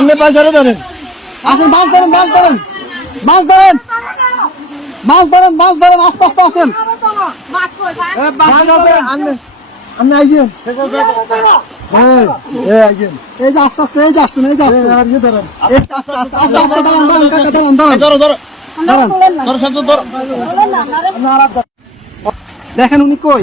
আপনি পয়সাটা ধরেন। আসেন মাছ ধরেন মাছ ধরেন। মাছ ধরেন। মাছ ধরেন মাছ ধরেন আস্তে আস্তে আসেন। আপনি হ্যাঁ, এই যে আস্তে আস্তে এই যে আসছেন এই যে আসছেন। এই আস্তে আস্তে আস্তে আস্তে দাঁড়ান দাঁড়ান দাঁড়ান দাঁড়ান ধরো ধরো। দাঁড়ান ধরো শান্ত ধরো। দেখেন উনি কই?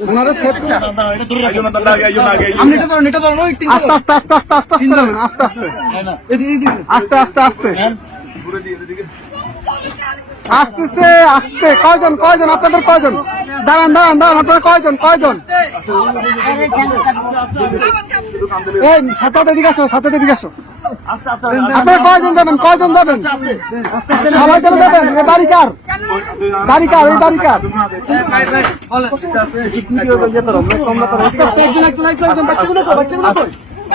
ওনারা set করে- আপনি এটা ধরুন, এটা ধরুন, একটু- আস্তে আস্তে আস্তে আস্তে আস্তে আস্তে আস্তে আস্তে। আস্তে আস্তে। এদিকে। আস্তে আস্তে আস্তে। আসতেছে আস্তে কয়জন কয়জন আপনাদের কয়জন? দাঁড়ান দাঁড়ান দাঁড়ান আপনার কয়জন কয়জন? এই সাথে এদিকে আসো সাথে এদিকে আসো। আপনারা কয়জন যাবেন কয়জন যাবেন? সবাই চলে যাবেন এ বাড়ি কার? বাড়ি কার এই বাড়ি কার? আস্তে আস্তে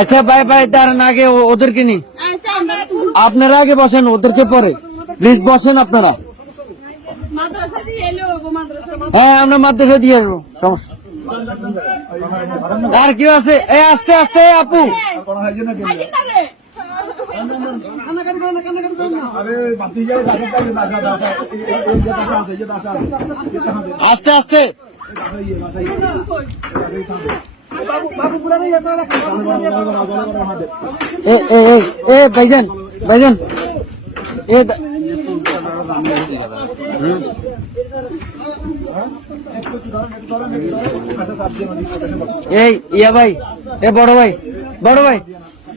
আচ্ছা ভাই বাই দাঁড়ান আগে ওদেরকে নি আপনারা আগে বসেন ওদেরকে পরে প্লিজ বসেন আপনারা হ্যাঁ আমরা মাদ্রাসা দিয়ে আসব আর কি আছে এই আস্তে আস্তে আপু আগে তাহলে আস্তে আস্তে এ এ এ এ ভাইজান ভাইজান। এ দা- এই ইয়া ভাই এ বড় ভাই বড় ভাই।